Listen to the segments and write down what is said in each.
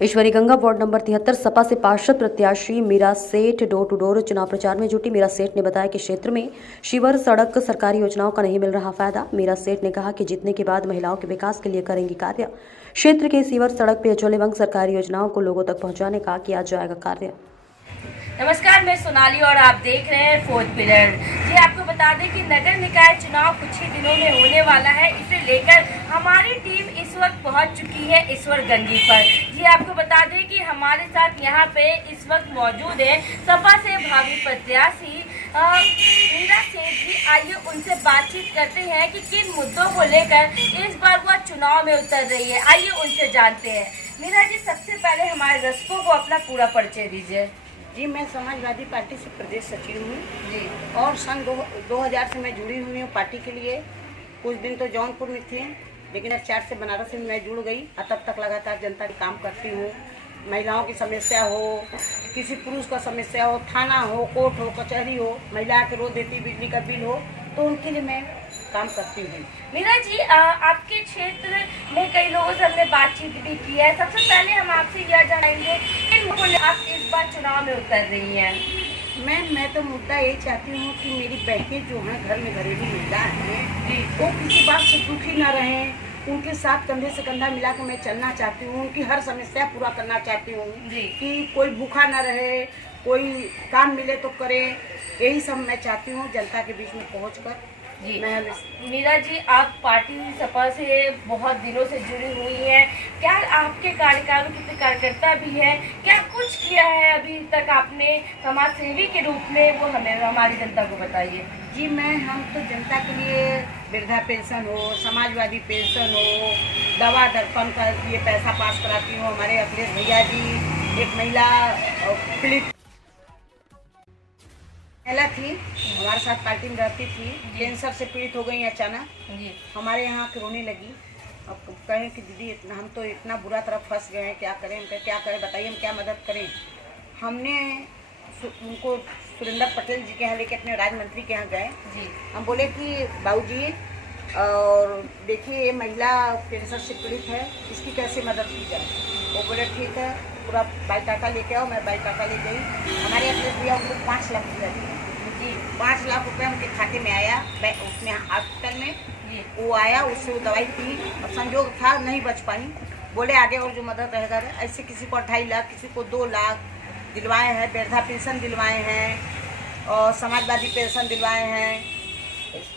ईश्वरी Ganga ward number 73 Sapa से पार्षद प्रत्याशी मीरा सेठ डोर टू डोर चुनाव प्रचार में जुटी। मीरा सेठ ने बताया कि क्षेत्र में शिवर सड़क सरकारी योजनाओं का नहीं मिल रहा फायदा। मीरा सेठ ने कहा कि जीतने के बाद महिलाओं के विकास के लिए करेंगी कार्य। क्षेत्र के सीवर सड़क पेयजल एवं सरकारी योजनाओं को लोगों तक पहुंचाने का किया जाएगा कार्य। नमस्कार, मैं सोनाली और आप देख रहे हैं फोर्थ पिलर। जी आपको बता दें कि नगर निकाय चुनाव कुछ ही दिनों में होने वाला है। इसे लेकर हमारी टीम इस वक्त पहुंच चुकी है ईश्वरगंजी पर। जी आपको बता दें कि हमारे साथ यहाँ पे इस वक्त मौजूद है सपा से भावी प्रत्याशी मीरा सेठ जी। आइए उनसे बातचीत करते हैं कि किन मुद्दों को लेकर इस बार वह चुनाव में उतर रही है। आइए उनसे जानते हैं। मीरा जी, सबसे पहले हमारे दर्शकों को अपना पूरा परिचय दीजिए। जी, मैं समाजवादी पार्टी से प्रदेश सचिव हूँ जी और सन 2000 से मैं जुड़ी हुई हूँ पार्टी के लिए। कुछ दिन तो जौनपुर में थी, लेकिन 2004 से बनारस में मैं जुड़ गई और तब तक लगातार जनता के काम करती हूँ। महिलाओं की समस्या हो, किसी पुरुष का समस्या हो, थाना हो, कोर्ट हो, कचहरी हो, महिला के रो देती, बिजली का बिल हो, तो उनके लिए मैं काम करती हूँ। मीरा जी, आपके क्षेत्र में कई लोगों से हमने बातचीत भी की है। सबसे पहले हम आपसे यह जानेंगे कि आप इस बार चुनाव में उतर रही हैं। मैं तो मुद्दा यही चाहती हूँ कि मेरी बहनें जो हैं घर में घरेलू महिला हैं, वो किसी बात से दुखी न रहें। उनके साथ कंधे से कंधा मिला के मैं चलना चाहती हूँ। उनकी हर समस्या पूरा करना चाहती हूँ कि कोई भूखा न रहे, कोई काम मिले तो करे। यही सब मैं चाहती हूँ जनता के बीच में पहुँचकर। जी मीरा जी, आप पार्टी सपा से बहुत दिनों से जुड़ी हुई हैं। क्या आपके कार्यकाल में कितने कार्यकर्ता भी हैं? क्या कुछ किया है अभी तक आपने समाज सेवी के रूप में, वो हमें हमारी जनता को बताइए। जी, हम तो जनता के लिए वृद्धा पेंशन हो, समाजवादी पेंशन हो, दवा दर्पण का ये पैसा पास कराती हूँ। हमारे अखिलेश भैया जी, एक महिला पीड़ित महिला थी, हमारे साथ पार्टी में रहती थी, कैंसर से पीड़ित हो गई अचानक। जी हमारे यहाँ के रोने लगी। अब कहें कि दीदी हम तो इतना बुरा तरफ फंस गए हैं, क्या करें? हम क्या करें, बताइए, हम क्या मदद करें? हमने उनको सुरेंद्र पटेल जी के यहाँ लेके अपने राज्य मंत्री के यहाँ गए। जी हम बोले कि बाबूजी, और देखिए ये महिला कैंसर से पीड़ित है, इसकी कैसे मदद की जाए? वो बोले ठीक है, पूरा बायोडाटा लेके आओ। मैं बायोडाटा ले गई। हमारे अपने भैया उनको 5 लाख रुपया दिया। जी, 5 लाख रुपया उनके खाते में आया, उसमें हॉस्पिटल में वो आया, उससे वो दवाई पी और संजोग था नहीं बच पाई। बोले आगे और जो मदद रहेगा। ऐसे किसी को 2.5 लाख, किसी को 2 लाख दिलवाए हैं, वृद्धा पेंशन दिलवाए हैं और समाजवादी पेंशन दिलवाए हैं।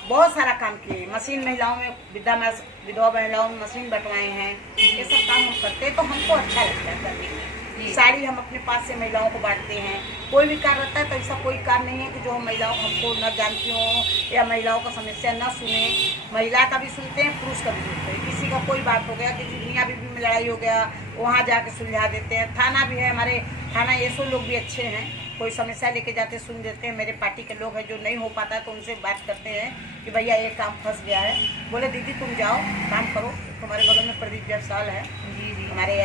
बहुत सारा काम किए। मशीन महिलाओं में विधवा महिलाओं में मशीन बंटवाए हैं। ये सब काम हम करते हैं तो हमको अच्छा लगता है करने में। साड़ी हम अपने पास से महिलाओं को बांटते हैं। कोई भी कार्य रहता है तो ऐसा कोई कार्य नहीं है कि जो हम महिलाओं हमको न जानती हों या महिलाओं का समस्या न सुने। महिला का भी सुनते हैं, पुरुष का भी सुनते हैं। किसी का कोई बात हो गया, किसी मियाँ बीवी में लड़ाई हो गया, वहाँ जाके सुलझा देते हैं। थाना भी है, हमारे थाना एसओ लोग भी अच्छे हैं। कोई समस्या लेके जाते सुन देते हैं। मेरे पार्टी के लोग हैं, जो नहीं हो पाता है तो उनसे बात करते हैं कि भैया ये काम फंस गया है। बोले दीदी तुम जाओ काम करो। तुम्हारे बगल में प्रदीप जायसवाल है, हमारे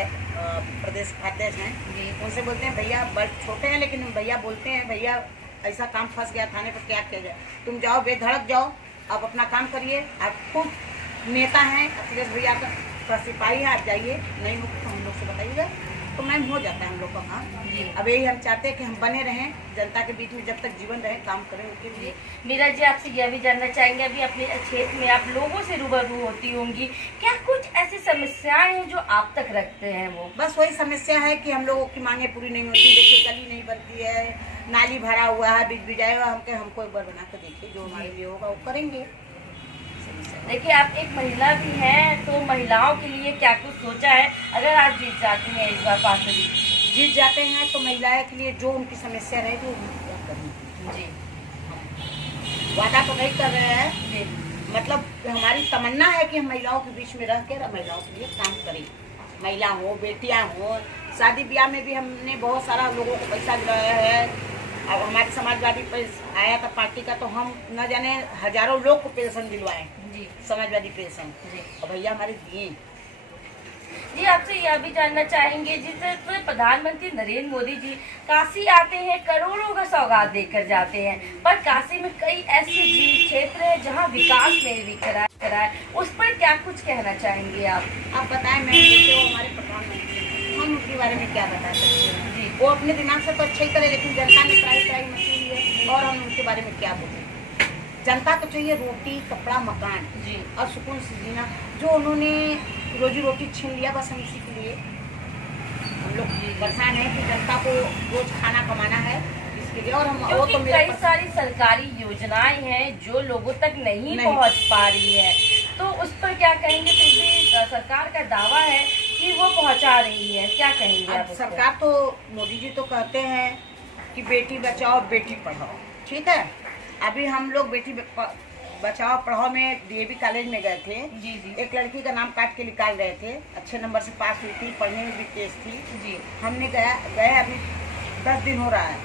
प्रदेश अध्यक्ष हैं। उनसे बोलते हैं भैया, बड़ छोटे हैं लेकिन भैया बोलते हैं भैया ऐसा काम फंस गया थाने पर, क्या किया जाए? तुम जाओ, बेधड़क जाओ, आप अपना काम करिए। आप खुद नेता हैं, अखिलेश भैया का सिपाही है, आप जाइए। नहीं हो तो हम लोग से बताइएगा, तो मैम हो जाता है हम लोग का काम। अब यही हम चाहते हैं कि हम बने रहें जनता के बीच में, जब तक जीवन रहे काम करें उनके लिए। मीरा जी, आपसे यह भी जानना चाहेंगे, अभी अपने क्षेत्र में आप लोगों से रूबरू होती होंगी, क्या कुछ ऐसी समस्याएं हैं जो आप तक रखते हैं? वो बस वही समस्या है कि हम लोगों की मांगे पूरी नहीं होती। देखिए गली नहीं बनती है, नाली भरा हुआ है, बीज बिजाएगा। हमको एक बार बना कर देखिए, जो हमारे लिए होगा वो करेंगे। देखिए, आप एक महिला भी हैं, तो महिलाओं के लिए क्या कुछ सोचा है? अगर आप जीत जाती हैं इस बार पार्षद जीत जाते हैं तो महिलाओं के लिए जो उनकी समस्या रहेगी वो पूरा करेंगे। जी, वादा तो नहीं कर रहे हैं जी, मतलब हमारी तमन्ना है कि हम महिलाओं के बीच में रह कर महिलाओं के लिए काम करें। महिला हो, बेटियां हो, शादी ब्याह में भी हमने बहुत सारा लोगों को पैसा दिलाया है। अब हमारी समाजवादी आया था पार्टी का, तो हम न जाने हजारों लोग को पेंशन दिलवाए, समाजवादी पेंशन। और भैया हमारे दिए। जी, आपसे यह भी जानना चाहेंगे, जिस प्रधानमंत्री नरेंद्र मोदी जी काशी आते हैं, करोड़ों का सौगात देकर जाते हैं, पर काशी में कई ऐसे क्षेत्र हैं जहां विकास नहीं दिख रहा है, उस पर क्या कुछ कहना चाहेंगे आप? बताएं मैम, जैसे वो हमारे प्रधानमंत्री, हम उनके बारे में क्या बता सकते हैं। जी। वो अपने दिमाग से तो अच्छा ही करे, लेकिन जनता ने त्राही मची हुई है और हम उनके बारे में क्या बोलें। जनता को चाहिए रोटी, कपड़ा, मकान जी। और सुकून से जीना। जो उन्होंने रोजी रोटी छीन लिया, बस हम इसी के लिए हम लोग परेशान है कि जनता को रोज खाना कमाना है, इसके लिए। और हम वो क्योंकि तो कई सारी सरकारी योजनाएं हैं जो लोगों तक नहीं पहुंच पा रही है, तो उस पर क्या कहेंगे? फिर भी सरकार का दावा है कि वो पहुंचा रही है, क्या कहेंगे आप? सरकार तो, मोदी जी तो कहते हैं कि बेटी बचाओ बेटी पढ़ाओ, ठीक है। अभी हम लोग बेटी बचाओ पढ़ाओ में डीएवी कॉलेज में गए थे। जी जी। एक लड़की का नाम काट के निकाल रहे थे, अच्छे नंबर से पास हुई थी, पढ़ने में भी तेज थी जी। हमने गए अभी 10 दिन हो रहा है,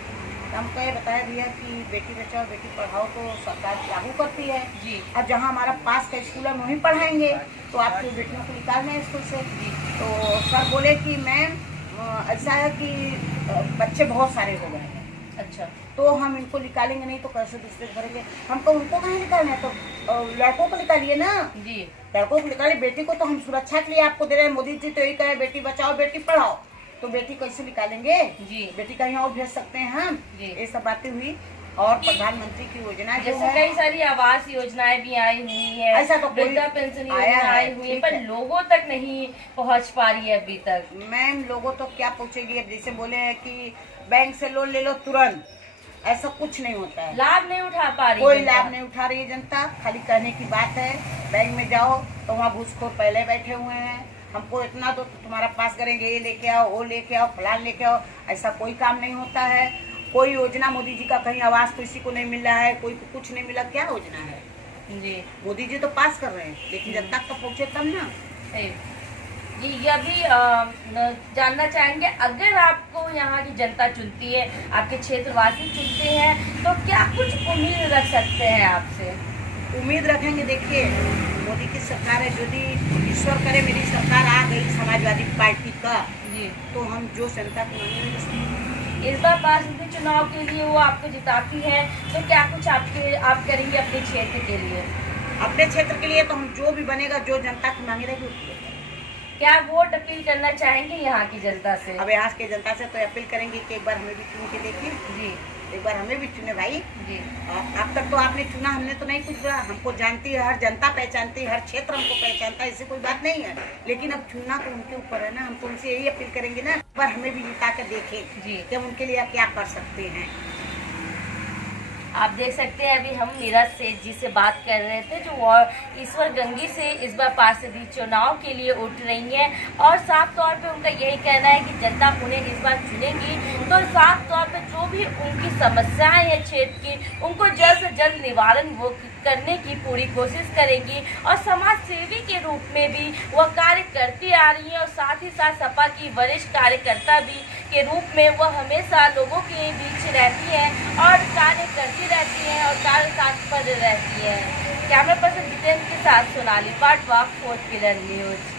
तो हमको ये बताया दिया कि बेटी बचाओ बेटी पढ़ाओ तो सरकार लागू करती है जी। और जहाँ हमारा पास का स्कूल है वहीं पढ़ाएंगे, तो आपकी बेटियों को निकालना है स्कूल से। तो सर बोले कि मैम ऐसा है कि बच्चे बहुत सारे हो गए हैं, अच्छा, तो हम इनको निकालेंगे नहीं तो कैसे दूसरे भरेंगे। हमको उनको कहाँ निकालना है, तो लड़कों को निकालिए ना जी। लड़कों को निकालिए। बेटी को तो हम सुरक्षा के लिए आपको दे रहे हैं, मोदी जी तो यही कहे बेटी बचाओ बेटी पढ़ाओ, तो बेटी कैसे निकालेंगे? जी। बेटी कहीं और भेज सकते हैं हम। जी। ये सब बातें हुई। और प्रधानमंत्री की योजना जो जैसे है, कई सारी आवास योजनाएं भी आई हुई है, ऐसा तो कोई वृद्धा पेंशन आया योजना है, आई हुई है, ठीक पर है। लोगों तक नहीं पहुंच पा रही है अभी तक। मैम लोगों तो क्या पूछेगी, अब जैसे बोले हैं कि बैंक से लोन ले लो तुरंत, ऐसा कुछ नहीं होता है। लाभ नहीं उठा पा रही कोई जनता। लाभ नहीं उठा रही है जनता, खाली कहने की बात है। बैंक में जाओ तो वहाँ घूसखोर पहले बैठे हुए हैं, हमको इतना दो तो तुम्हारा पास करेंगे, ये लेके आओ वो लेके आओ फलान लेके आओ, ऐसा कोई काम नहीं होता है। कोई योजना मोदी जी का कहीं आवास तो किसी को नहीं मिल रहा है, कोई को कुछ नहीं मिला, क्या योजना है? जी। मोदी जी तो पास कर रहे हैं, लेकिन जनता तक पहुँचे तब ना। सही। जी, ये भी जानना चाहेंगे, अगर आपको यहाँ की जनता चुनती है, आपके क्षेत्रवासी चुनते हैं, तो क्या कुछ उम्मीद रख सकते हैं आपसे? उम्मीद रखेंगे, देखिए मोदी की सरकार है, यदि ईश्वर करे मेरी सरकार आ गई समाजवादी पार्टी का, जी। तो हम जो जनता को मांगेंगे। इस बार पार्षद चुनाव के लिए वो आपको जिताती है, तो क्या कुछ आप करेंगे अपने क्षेत्र के लिए? अपने क्षेत्र के लिए तो हम जो भी बनेगा, जो जनता की मांगे रहेगी उसको करेंगे। क्या वोट अपील करना चाहेंगे यहाँ की जनता से? अब यहाँ के जनता से तो अपील करेंगे कि एक बार हमें भी चुन के देखिए। जी। एक बार हमें भी चुने भाई। जी। अब तक तो आपने चुना, हमने तो नहीं कुछ बोला, हमको जानती है हर जनता, पहचानती है हर क्षेत्र, हमको पहचानता है, इससे कोई बात नहीं है। लेकिन अब चुनना तो उनके ऊपर है ना, हम तो उनसे यही अपील करेंगे ना, एक बार हमें भी जिता के देखें जी। कि हम उनके लिए क्या कर सकते हैं। आप देख सकते हैं अभी हम नीरज सेठ जी से बात कर रहे थे, जो ईश्वर गंगी से इस बार पार्षदी चुनाव के लिए उठ रही हैं, और साफ तौर पे उनका यही कहना है कि जनता उन्हें इस बार चुनेगी तो साफ तौर पे जो भी उनकी समस्याएं हैं क्षेत्र की, उनको जल्द से जल्द निवारण वो करने की पूरी कोशिश करेंगी, और समाज सेवी के रूप में भी वह कार्य करती आ रही है, और साथ ही साथ सपा की वरिष्ठ कार्यकर्ता भी के रूप में वह हमेशा लोगों के बीच रहती है और कार्य करती रहती हैं और कार्य तत्पर रहती हैं। कैमरा पर्सन जितेंद्र के साथ सोनाली पाटवा, फोर्थ पिलर न्यूज।